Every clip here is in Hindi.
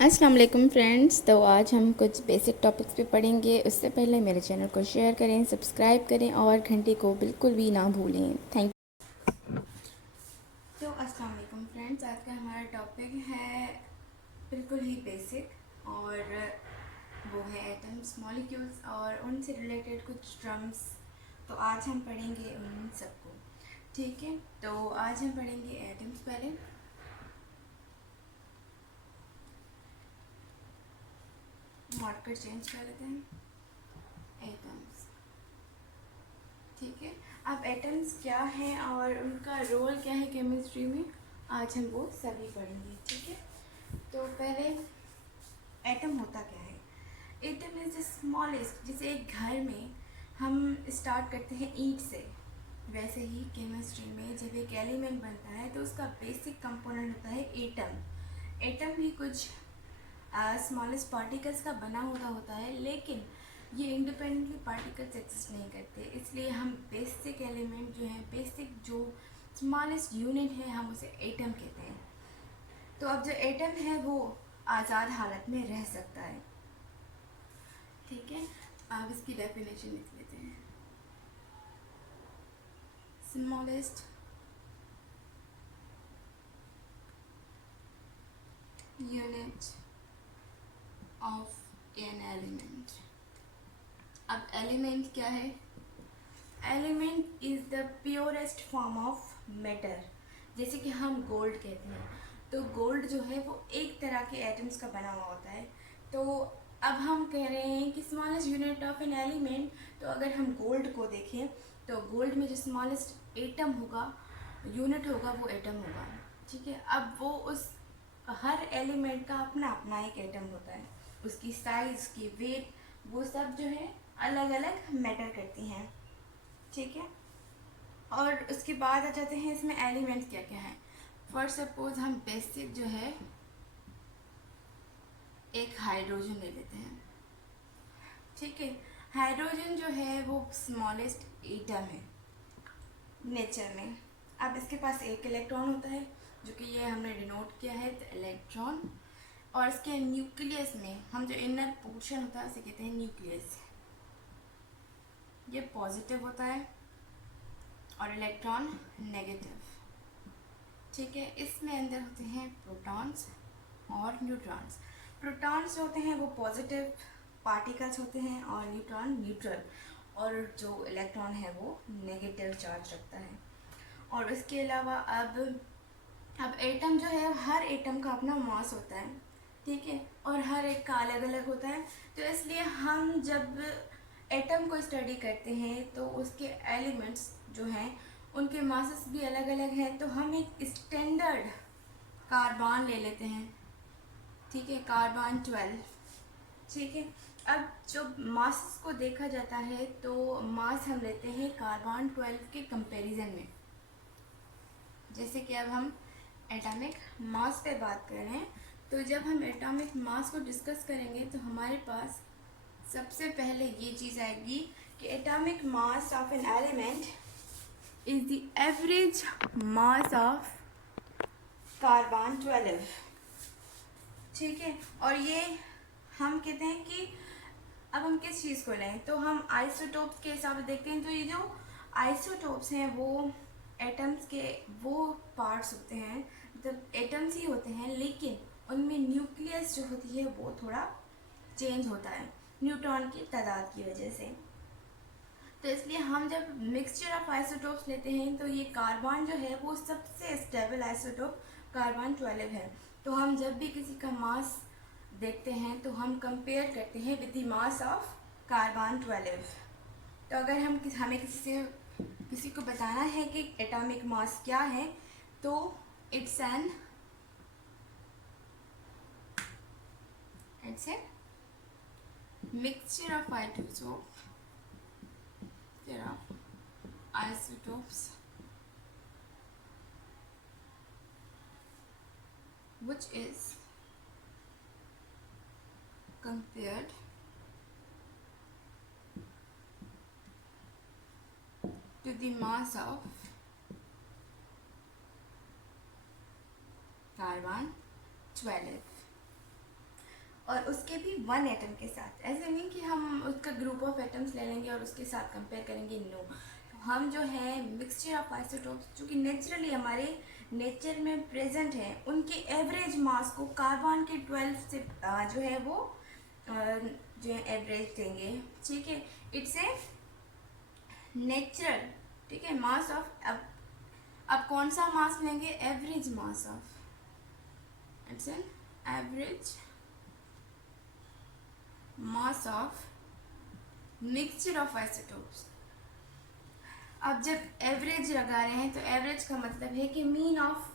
अस्सलाम वालेकुम फ्रेंड्स। तो आज हम कुछ बेसिक टॉपिक्स पे पढ़ेंगे। उससे पहले मेरे चैनल को शेयर करें, सब्सक्राइब करें और घंटी को बिल्कुल भी ना भूलें। थैंक तो अस्सलाम वालेकुम फ्रेंड्स, आज का हमारा टॉपिक है बिल्कुल ही बेसिक और वो है एटम्स, मॉलिक्यूल्स और उनसे रिलेटेड कुछ टर्म्स। तो आज हम पढ़ेंगे उन सबको। ठीक है, तो आज हम पढ़ेंगे एटम्स। पहले मार्कर चेंज कर लेते हैं। एटम्स, ठीक है। अब एटम्स क्या हैं और उनका रोल क्या है केमिस्ट्री में, आज हम वो सभी पढ़ेंगे। ठीक है, तो पहले एटम होता क्या है। Atom is the smallest. जैसे एक घर में हम स्टार्ट करते हैं ईंट से, वैसे ही केमिस्ट्री में जब एक एलिमेंट बनता है तो उसका बेसिक कंपोनेंट होता है एटम। एटम भी कुछ स्मॉलेस्ट पार्टिकल्स का बना होता है, लेकिन ये इंडिपेंडेंटली पार्टिकल्स एग्जिस्ट नहीं करते। इसलिए हम बेसिक एलिमेंट जो है, बेसिक जो स्मॉलेस्ट यूनिट है, हम उसे एटम कहते हैं। तो अब जो एटम है वो आज़ाद हालत में रह सकता है। ठीक है, अब इसकी डेफिनेशन लिख लेते हैं। Smallest unit of an element. अब एलिमेंट क्या है। Element is the purest form of matter. जैसे कि हम गोल्ड कहते हैं, तो गोल्ड जो है वो एक तरह के एटम्स का बना हुआ होता है। तो अब हम कह रहे हैं कि smallest unit of an element, तो अगर हम गोल्ड को देखें तो गोल्ड में जो स्मॉलेस्ट एटम होगा, यूनिट होगा, वो एटम होगा। ठीक है, अब वो उस हर एलिमेंट का अपना अपना एक एटम होता है। उसकी साइज, उसकी वेट, वो सब जो है अलग अलग मैटर करती हैं। ठीक है, और उसके बाद आ जाते हैं इसमें एलिमेंट्स क्या क्या हैं। फॉर सपोज हम बेसिक जो है एक हाइड्रोजन ले लेते हैं। ठीक है, हाइड्रोजन जो है वो स्मॉलेस्ट एटम है नेचर में। अब इसके पास एक इलेक्ट्रॉन होता है, जो कि ये हमने डिनोट किया है इलेक्ट्रॉन। और इसके न्यूक्लियस में हम जो इनर पोर्शन होता है उसे कहते हैं न्यूक्लियस। ये पॉजिटिव होता है और इलेक्ट्रॉन नेगेटिव। ठीक है, इसमें अंदर होते हैं प्रोटॉन्स और न्यूट्रॉन्स। प्रोटॉन्स होते हैं वो पॉजिटिव पार्टिकल्स होते हैं और न्यूट्रॉन न्यूट्रल, और जो इलेक्ट्रॉन है वो नेगेटिव चार्ज रखता है। और उसके अलावा अब एटम जो है, हर एटम का अपना मास होता है। ठीक है, और हर एक का अलग अलग होता है। तो इसलिए हम जब एटम को स्टडी करते हैं तो उसके एलिमेंट्स जो हैं उनके मासेस भी अलग अलग हैं। तो हम एक स्टैंडर्ड कार्बन ले लेते हैं। ठीक है, कार्बन 12। ठीक है, अब जो मास को देखा जाता है तो मास हम लेते हैं कार्बन 12 के कंपैरिजन में। जैसे कि अब हम एटॉमिक मास पे बात कर रहे हैं, तो जब हम एटॉमिक मास को डिस्कस करेंगे तो हमारे पास सबसे पहले ये चीज़ आएगी कि atomic mass of an element is the average mass of carbon 12। ठीक है, और ये हम कहते हैं कि अब हम किस चीज़ को लें, तो हम आइसोटोप्स के हिसाब से देखते हैं। तो ये जो आइसोटोप्स हैं वो एटम्स के वो पार्ट्स होते हैं, मतलब एटम्स ही होते हैं, लेकिन उनमें न्यूक्लियस जो होती है वो थोड़ा चेंज होता है न्यूट्रॉन की तादाद की वजह से। तो इसलिए हम जब मिक्सचर ऑफ आइसोटोप्स लेते हैं तो ये कार्बन जो है वो सबसे स्टेबल आइसोटोप कार्बन 12 है। तो हम जब भी किसी का मास देखते हैं तो हम कंपेयर करते हैं with the mass of carbon 12। तो अगर हमें किसी को बताना है कि एटॉमिक मास क्या है, तो it's a mixture of isotopes which is compared to the mass of carbon 12। और उसके भी वन एटम के साथ। ऐसे नहीं कि हम उसका ग्रुप ऑफ एटम्स ले लेंगे और उसके साथ कंपेयर करेंगे, नो। तो हम जो है मिक्सचर ऑफ आइसोटोप्स जो कि नेचुरली हमारे नेचर में प्रेजेंट है, उनके एवरेज मास को कार्बन के 12 से जो है वो जो है एवरेज देंगे, ठीक है। इट्स ए नेचुरल, ठीक है, मास ऑफ। अब कौन सा मास लेंगे? Average mass of, it's an average mass of mixture of isotopes. अब जब एवरेज लगा रहे हैं तो एवरेज का मतलब है कि mean of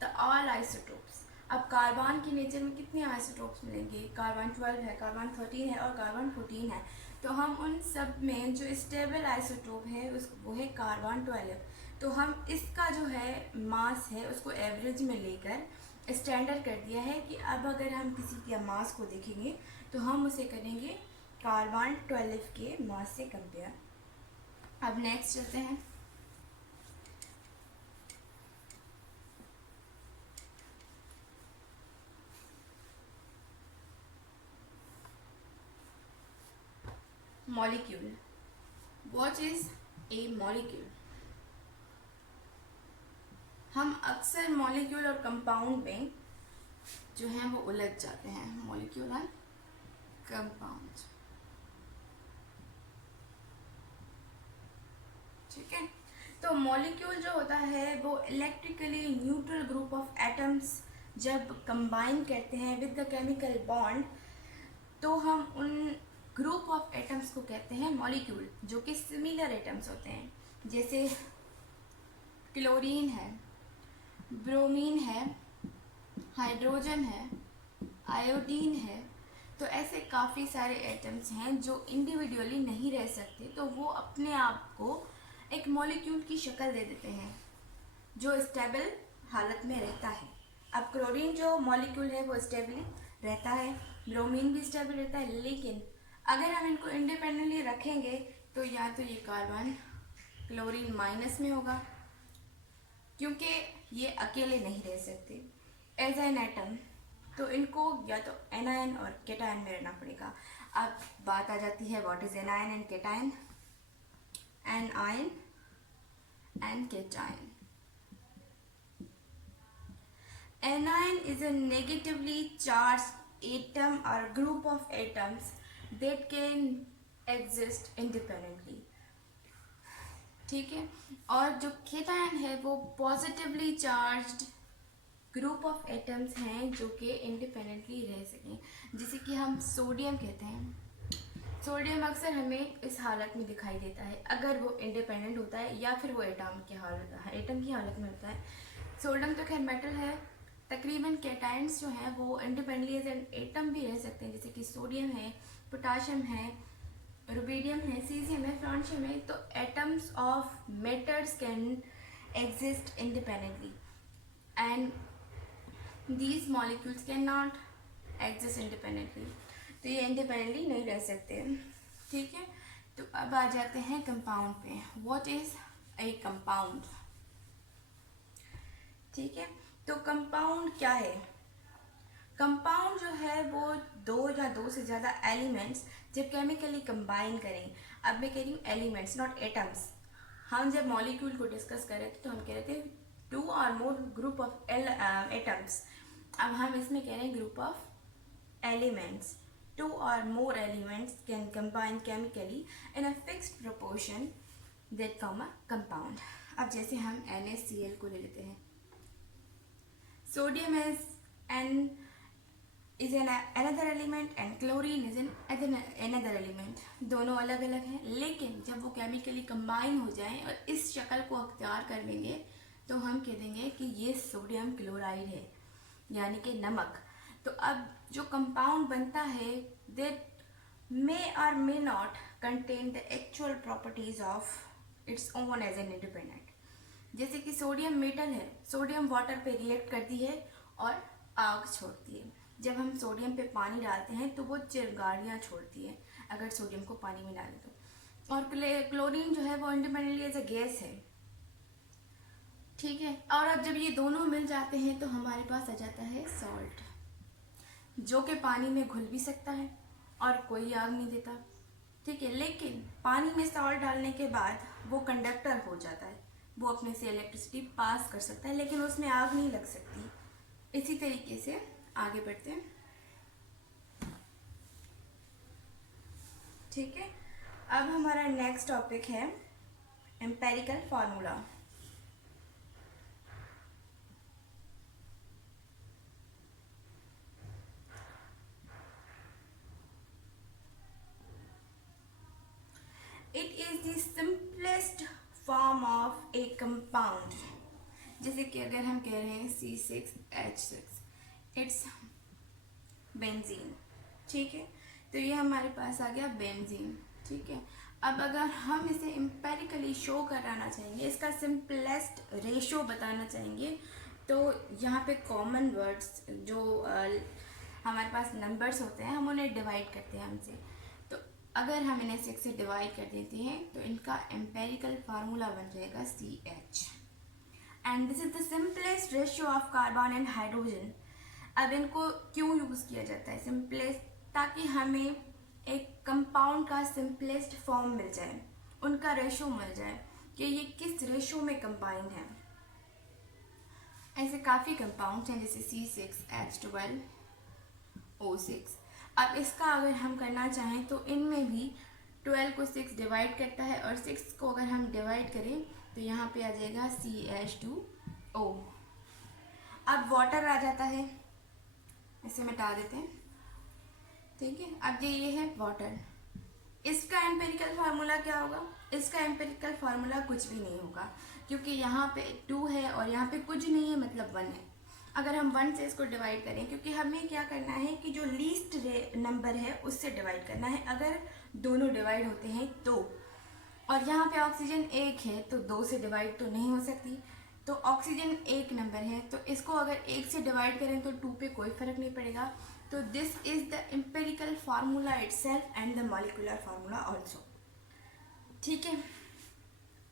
the all isotopes. अब कार्बन के नेचर में कितने आइसोटोप्स मिलेंगे? कार्बन 12 है, कार्बन 13 है और कार्बन 14 है। तो हम उन सब में जो स्टेबल आइसोटोप है उस वो है कार्बन 12। तो हम इसका जो है मास है उसको एवरेज में लेकर स्टैंडर्ड कर दिया है कि अब अगर हम किसी के मास को देखेंगे तो हम उसे करेंगे कार्बन 12 के मास से कंपेयर। अब नेक्स्ट चलते हैं। Molecule. What is a molecule? हम अक्सर मॉलिक्यूल और कंपाउंड में जो है वो उलझ जाते हैं, मॉलिक्यूल एंड कंपाउंड, ठीक है। तो मॉलिक्यूल जो होता है वो electrically neutral group of atoms जब कंबाइन करते हैं विद द केमिकल बॉन्ड, तो हम उन ग्रुप ऑफ एटम्स को कहते हैं मॉलिक्यूल, जो कि सिमिलर एटम्स होते हैं। जैसे क्लोरीन है, ब्रोमीन है, हाइड्रोजन है, आयोडीन है। तो ऐसे काफ़ी सारे एटम्स हैं जो इंडिविजुअली नहीं रह सकते, तो वो अपने आप को एक मॉलिक्यूल की शक्ल दे देते हैं जो स्टेबल हालत में रहता है। अब क्लोरीन जो मॉलिक्यूल है वो स्टेबल रहता है, ब्रोमीन भी स्टेबल रहता है, लेकिन अगर हम इनको इंडिपेंडेंटली रखेंगे तो या तो ये कार्बन क्लोरीन माइनस में होगा, क्योंकि ये अकेले नहीं रह सकते एज एन एटम, तो इनको या तो एनायन और केटायन में रहना पड़ेगा। अब बात आ जाती है what is anion and cation. Anion and cation. Anion is a negatively charged atom or group of atoms that can exist independently, ठीक है। और जो केटायन है वो positively charged group of atoms हैं जो कि इंडिपेंडेंटली रह सकें, जिसे कि हम सोडियम कहते हैं। सोडियम अक्सर हमें इस हालत में दिखाई देता है अगर वो इंडिपेंडेंट होता है या फिर वो एटम की हालत में होता है। सोडियम तो खैर मेटल है। तकरीबन केटायंस जो हैं वो इंडिपेंडेंटली एज एन एटम भी रह सकते हैं, जैसे कि सोडियम है, पोटाशियम है, रुबीडियम है, सीजियम है, फ्रांशियम है। तो atoms of metals can exist independently and these molecules can not exist independently. तो ये इंडिपेंडेंटली नहीं रह सकते, ठीक है। तो अब आ जाते हैं कंपाउंड पे। व्हाट इज ए कंपाउंड, ठीक है। तो कंपाउंड क्या है? कंपाउंड जो है वो दो या दो से ज़्यादा एलिमेंट्स जब केमिकली कंबाइन करें। अब मैं कह रही हूँ एलिमेंट्स, नॉट एटम्स। हम जब मॉलिक्यूल को डिस्कस कर रहे थे तो हम कह रहे थे टू और मोर ग्रुप ऑफ एटम्स। अब हम इसमें कह रहे हैं ग्रुप ऑफ एलिमेंट्स। टू और more elements can combine chemically in a fixed proportion that form a compound. अब जैसे हम NaCl को ले लेते हैं। Sodium is another element and chlorine is another element। दोनों अलग अलग हैं, लेकिन जब वो केमिकली कंबाइन हो जाएं और इस शक्ल को अख्तियार कर लेंगे तो हम कह देंगे कि ये सोडियम क्लोराइड है, यानी कि नमक। तो अब जो कंपाउंड बनता है that may or may not contain the actual properties of its own as an independent। जैसे कि सोडियम मेटल है, सोडियम वाटर पे रिएक्ट करती है और आग छोड़ती है। जब हम सोडियम पे पानी डालते हैं तो वो चिंगारियाँ छोड़ती है अगर सोडियम को पानी में डालें तो। और क्लोरीन जो है वो इंडिपेंडेंटली एज अ गैस है, ठीक है। और अब जब ये दोनों मिल जाते हैं तो हमारे पास आ जाता है सॉल्ट। जो कि पानी में घुल भी सकता है और कोई आग नहीं देता, ठीक है। लेकिन पानी में सॉल्ट डालने के बाद वो कंडक्टर हो जाता है, वो अपने से इलेक्ट्रिसिटी पास कर सकता है, लेकिन उसमें आग नहीं लग सकती। इसी तरीके से आगे बढ़ते हैं, ठीक है। अब हमारा नेक्स्ट टॉपिक है empirical formula. It is the simplest form of A compound. जैसे कि अगर हम कह रहे हैं C6H6, इट्स बेंजीन, ठीक है। तो ये हमारे पास आ गया बेंजीन, ठीक है। अब अगर हम इसे एम्पेरिकली शो कराना चाहेंगे, इसका सिंपलेस्ट रेशो बताना चाहेंगे, तो यहाँ पे कॉमन वर्ड्स जो हमारे पास नंबर्स होते हैं, हम उन्हें डिवाइड करते हैं हमसे। तो अगर हम इन्हें 6 से डिवाइड कर देते हैं तो इनका एम्पेरिकल फार्मूला बन जाएगा CH, and this is the simplest ratio of carbon and hydrogen. अब इनको क्यों यूज़ किया जाता है सिंपलेस्ट, ताकि हमें एक कंपाउंड का सिंपलेस्ट फॉर्म मिल जाए, उनका रेशो मिल जाए कि ये किस रेशो में कंबाइन है। ऐसे काफ़ी कंपाउंड्स हैं जैसे C6H12O6। अब इसका अगर हम करना चाहें तो इनमें भी 12 को 6 डिवाइड करता है, और 6 को अगर हम डिवाइड करें तो यहाँ पे आ जाएगा CH2O। अब वाटर आ जाता है, इसे मिटा देते हैं, ठीक है। अब ये है वाटर, इसका एम्पेरिकल फार्मूला क्या होगा? इसका एम्पेरिकल फार्मूला कुछ भी नहीं होगा, क्योंकि यहाँ पे 2 है और यहाँ पे कुछ नहीं है, मतलब 1 है। अगर हम 1 से इसको डिवाइड करें, क्योंकि हमें क्या करना है कि जो लीस्ट नंबर है उससे डिवाइड करना है, अगर दोनों डिवाइड होते हैं तो। और यहाँ पे ऑक्सीजन 1 है तो 2 से डिवाइड तो नहीं हो सकती, तो ऑक्सीजन 1 नंबर है, तो इसको अगर 1 से डिवाइड करें तो 2 पे कोई फर्क नहीं पड़ेगा। तो this is the empirical formula itself and the molecular formula also, ठीक है।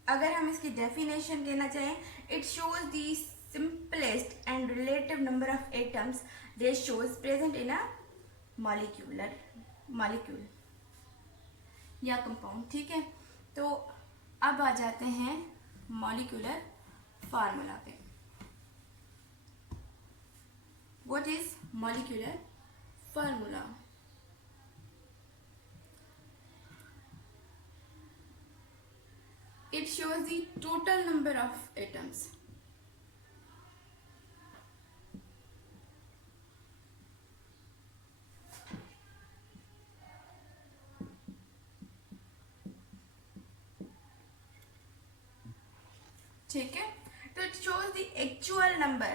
अगर हम इसकी डेफिनेशन देना चाहें, it shows the simplest and relative number of atoms ratios present in a molecule या कंपाउंड, ठीक है। तो अब आ जाते हैं मॉलिक्यूलर फार्मूला पे। What is molecular formula? It shows the total number of atoms. ठीक है, तो it shows the actual number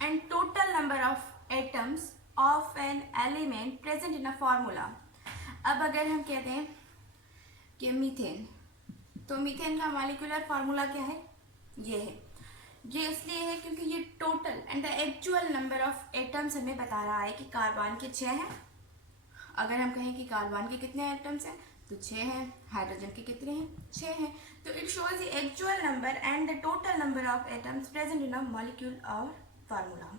and total number of atoms of an element present in a formula. अब अगर हम कहते हैं कि मीथेन, तो मीथेन का मॉलिक्यूलर फार्मूला क्या है? ये है। ये इसलिए है क्योंकि ये total and the actual number of atoms हमें बता रहा है कि कार्बन के 6 हैं। अगर हम कहें कि कार्बन के कितने एटम्स हैं तो 6 हैं, हाइड्रोजन के कितने हैं? 6 हैं। तो it shows the actual number and the total number of atoms present in a molecule और फार्मूला,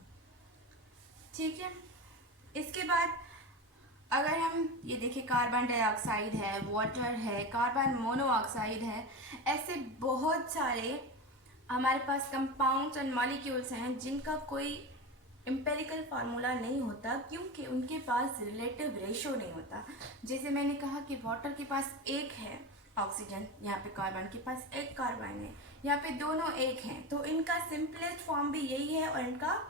ठीक है। इसके बाद अगर हम ये देखें, कार्बन डाइऑक्साइड है, वाटर है, कार्बन मोनोऑक्साइड है, ऐसे बहुत सारे हमारे पास कंपाउंड्स एंड मॉलिक्यूल्स हैं जिनका कोई एम्पेरिकल फार्मूला नहीं होता, क्योंकि उनके पास रिलेटिव रेशो नहीं होता। जैसे मैंने कहा कि वाटर के पास 1 है ऑक्सीजन, यहाँ पे कार्बन के पास 1 कार्बन है, यहाँ पे दोनों 1 हैं, तो इनका सिंपलेस्ट फॉर्म भी यही है और इनका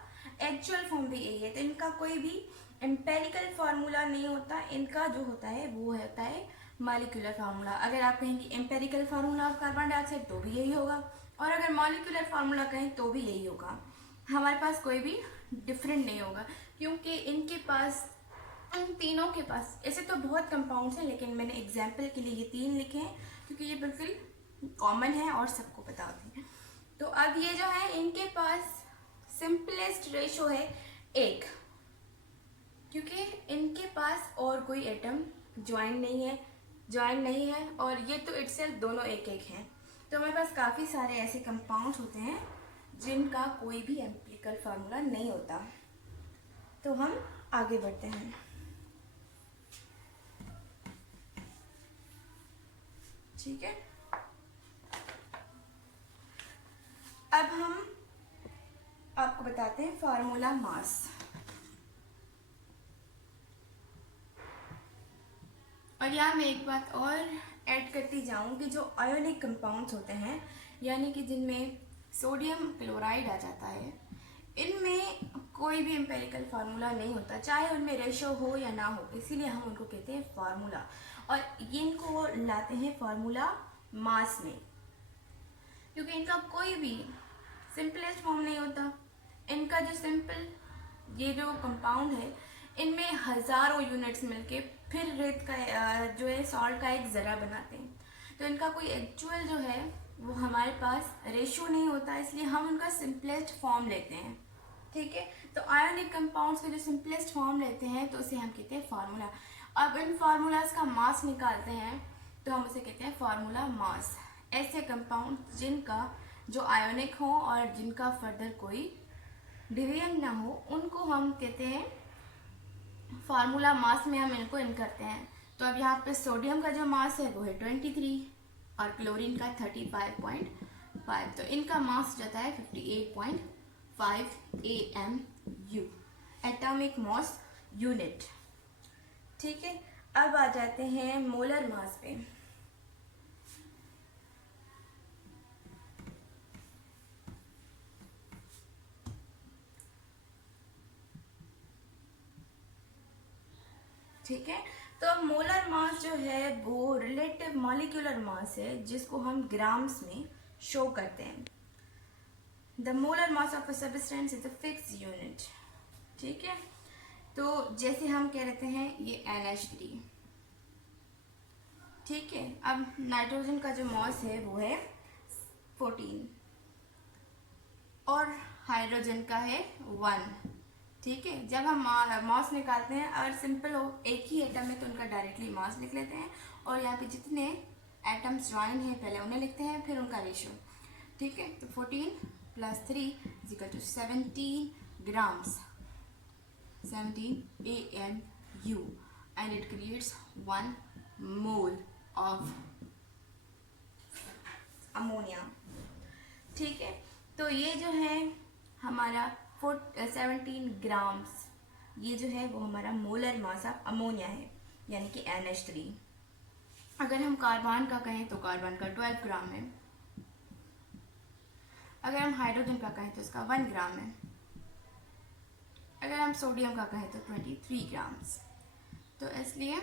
एक्चुअल फॉर्म भी यही है। तो इनका कोई भी एम्पेरिकल फार्मूला नहीं होता, इनका जो होता है वो होता है मॉलिक्यूलर फार्मूला। अगर आप कहें कि empirical formula of carbon dioxide तो भी यही होगा, और अगर मॉलिक्यूलर फार्मूला कहें तो भी यही होगा। हमारे पास कोई भी डिफरेंट नहीं होगा, क्योंकि इनके पास, इन तीनों के पास, ऐसे तो बहुत कंपाउंड्स हैं लेकिन मैंने एग्जाम्पल के लिए ये 3 लिखे हैं क्योंकि ये बिल्कुल कॉमन है और सबको पता होती है। तो अब ये जो है इनके पास सिंपलेस्ट रेशो है 1, क्योंकि इनके पास और कोई एटम ज्वाइन नहीं है और ये तो इटसेल्फ दोनों 1-1 हैं। तो हमारे पास काफ़ी सारे ऐसे कंपाउंड्स होते हैं जिनका कोई भी एम्पिरिकल फार्मूला नहीं होता। तो हम आगे बढ़ते हैं। ठीक है, अब हम आपको बताते हैं फार्मूला मास। और यहाँ मैं एक बात और ऐड करती जाऊँ कि जो आयोनिक कंपाउंड्स होते हैं, यानी कि जिनमें सोडियम क्लोराइड आ जाता है, इनमें कोई भी एम्पेरिकल फार्मूला नहीं होता, चाहे उनमें रेशो हो या ना हो, इसीलिए हम उनको कहते हैं फार्मूला। और इनको लाते हैं फार्मूला मास में, क्योंकि इनका कोई भी सिंपलेस्ट फॉर्म नहीं होता। इनका जो सिंपल ये जो कंपाउंड है, इनमें हज़ारों यूनिट्स मिलके फिर रेत का जो है सॉल्ट का एक ज़रा बनाते हैं। तो इनका कोई एक्चुअल जो है वो हमारे पास रेशो नहीं होता, इसलिए हम उनका सिंपलेस्ट फॉर्म लेते हैं। ठीक है, तो आयोनिक कंपाउंड्स का जो सिंपलेस्ट फॉर्म लेते हैं तो उसे हम कहते हैं फार्मूला। अब इन फार्मूलाज का मास निकालते हैं तो हम उसे कहते हैं फार्मूला मास। ऐसे कंपाउंड जिनका जो आयोनिक हो और जिनका फर्दर कोई डिवीजन ना हो, उनको हम कहते हैं फार्मूला मास में हम इनको इन करते हैं। तो अब यहाँ पे सोडियम का जो मास है वो है 23 और क्लोरीन का 35.5, तो इनका मास जाता है 58.5 AMU, एटॉमिक मास यूनिट। ठीक है, अब आ जाते हैं मोलर मास पे। ठीक है, तो मोलर मास जो है वो रिलेटिव मॉलिक्यूलर मास है जिसको हम ग्राम्स में शो करते हैं। The molar mass of a substance is a fix unit. ठीक है, तो जैसे हम कह रहे हैं ये NH3। ठीक है, अब नाइट्रोजन का जो मास है वो है 14 और हाइड्रोजन का है 1। ठीक है, जब हम मास निकालते हैं, अगर सिंपल हो एक ही एटम है तो उनका डायरेक्टली मास लिख लेते हैं, और यहाँ पे जितने एटम्स ज्वाइन हैं पहले उन्हें लिखते हैं, फिर उनका रेशो। ठीक है, तो 14 + 3 = 17 grams, 17 AMU, and it creates 1 mole of ammonia. ठीक है, तो ये जो है हमारा 17 ग्राम्स, ये जो है वो हमारा मोलर मास ऑफ अमोनिया है, यानी कि NH3। अगर हम कार्बन का कहें तो कार्बन का 12 ग्राम है। अगर हम हाइड्रोजन का कहें तो इसका 1 ग्राम है। अगर हम सोडियम का कहें तो 23 ग्राम्स। तो इसलिए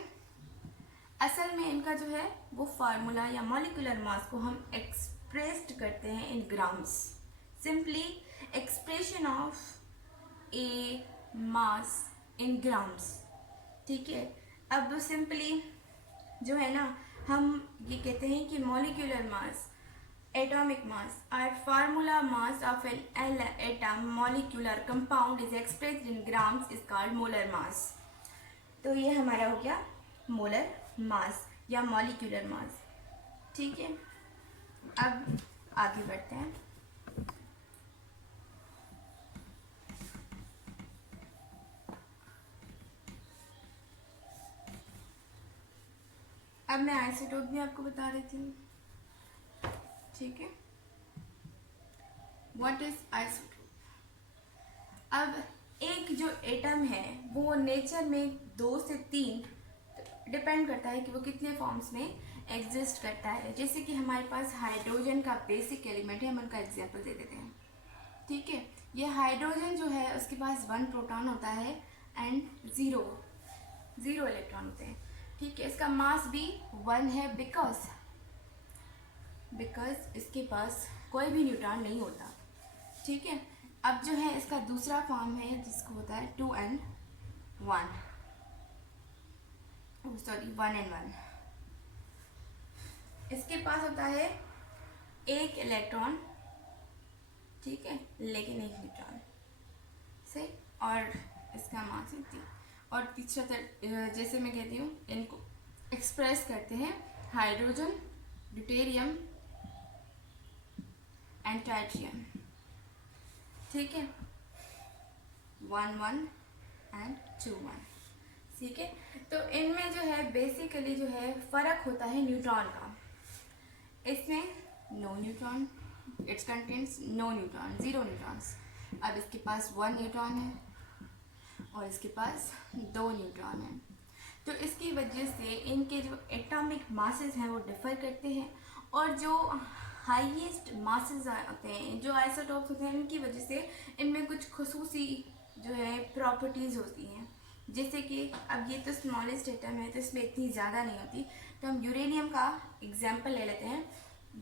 असल में इनका जो है वो फार्मूला या मॉलिक्यूलर मास को हम एक्सप्रेस्ड करते हैं in grams. Simply expression of A mass in grams. ठीक है, अब सिंपली जो है ना, हम ये कहते हैं कि मॉलिक्यूलर मास, एटॉमिक मास और formula mass of an atom molecular compound is expressed in grams is called molar mass. तो ये हमारा हो गया मोलर मास या मॉलिक्यूलर मास। ठीक है, अब आगे बढ़ते हैं। अब मैं आइसोटोप भी आपको बता देती हूँ। ठीक है, व्हाट इज आइसोटोप? अब एक जो एटम है वो नेचर में 2 से 3 डिपेंड करता है कि वो कितने फॉर्म्स में एग्जिस्ट करता है। जैसे कि हमारे पास हाइड्रोजन का बेसिक एलिमेंट है, हम उनका एग्जाम्पल दे देते हैं। ठीक है, ये हाइड्रोजन जो है उसके पास 1 प्रोटॉन होता है एंड 0 इलेक्ट्रॉन होते हैं। ठीक है, इसका मास भी 1 है बिकॉज इसके पास कोई भी न्यूट्रॉन नहीं होता। ठीक है, अब जो है इसका दूसरा फॉर्म है जिसको होता है 2n1, सॉरी 1n1। इसके पास होता है 1 इलेक्ट्रॉन, ठीक है, लेकिन 1 न्यूट्रॉन से, और इसका मास है 3। और तीसरा जैसे मैं कहती हूँ, इनको एक्सप्रेस करते हैं हाइड्रोजन, ड्यूटेरियम एंड ट्राइटियम। ठीक है, 1 1 एंड 2 1। ठीक है, तो इनमें जो है बेसिकली जो है फ़र्क होता है न्यूट्रॉन का। इसमें no neutron, it's contents no neutron, 0 neutrons. अब इसके पास 1 न्यूट्रॉन है और इसके पास 2 न्यूट्रॉन है। तो इसकी वजह से इनके जो एटॉमिक मासेस हैं वो डिफ़र करते हैं, और जो हाईएस्ट मासेस होते हैं, जो आइसोटोप्स होते हैं, इनकी वजह से इनमें कुछ खुसूसी जो है प्रॉपर्टीज़ होती हैं। जैसे कि अब ये तो स्मॉलेस्ट एटम है तो इसमें इतनी ज़्यादा नहीं होती, तो हम यूरेनियम का एग्जाम्पल ले लेते हैं।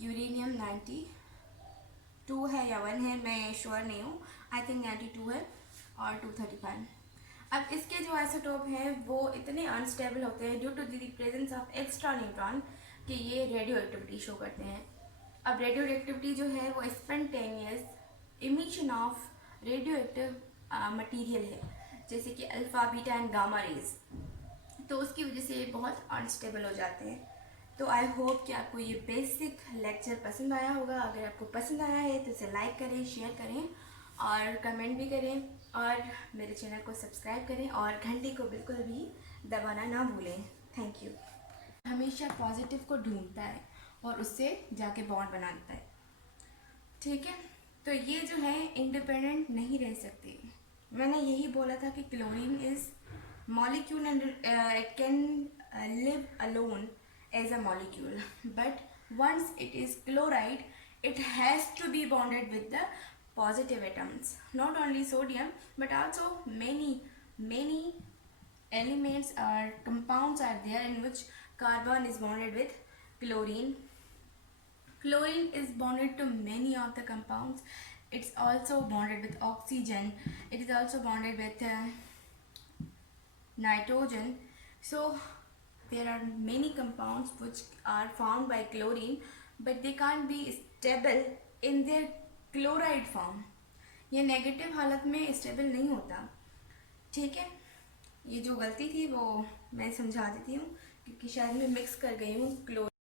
यूरेनियम 92 है या 1 है, मैं श्योर नहीं हूँ, आई थिंक 92 है, और 235। अब इसके जो आइसोटोप हैं वो इतने अनस्टेबल होते हैं due to the presence of extra neutron कि ये रेडियो एक्टिविटी शो करते हैं। अब रेडियो एक्टिविटी जो है वो spontaneous emission of radio active material है, जैसे कि alpha, beta and gamma rays, तो उसकी वजह से ये बहुत अनस्टेबल हो जाते हैं। तो आई होप कि आपको ये बेसिक लेक्चर पसंद आया होगा। अगर आपको पसंद आया है तो इसे लाइक करें, शेयर करें और कमेंट भी करें, और मेरे चैनल को सब्सक्राइब करें और घंटी को बिल्कुल भी दबाना ना भूलें। Thank you. हमेशा पॉजिटिव को ढूंढता है और उससे जाके बॉन्ड बनाता है। ठीक है, तो ये जो है इंडिपेंडेंट नहीं रह सकती। मैंने यही बोला था कि chlorine is molecule and it can live alone as a molecule, but once it is chloride it has to be bonded with the positive atoms, not only sodium but also many elements or compounds are there in which carbon is bonded with chlorine. Chlorine is bonded to many of the compounds. It's also bonded with oxygen, it is also bonded with nitrogen. So there are many compounds which are formed by chlorine but they can't be stable in their chloride form. ये नेगेटिव हालत में स्टेबल नहीं होता। ठीक है, ये जो गलती थी वो मैं समझा देती हूँ, क्योंकि शायद मैं मिक्स कर गई हूँ क्लोरीन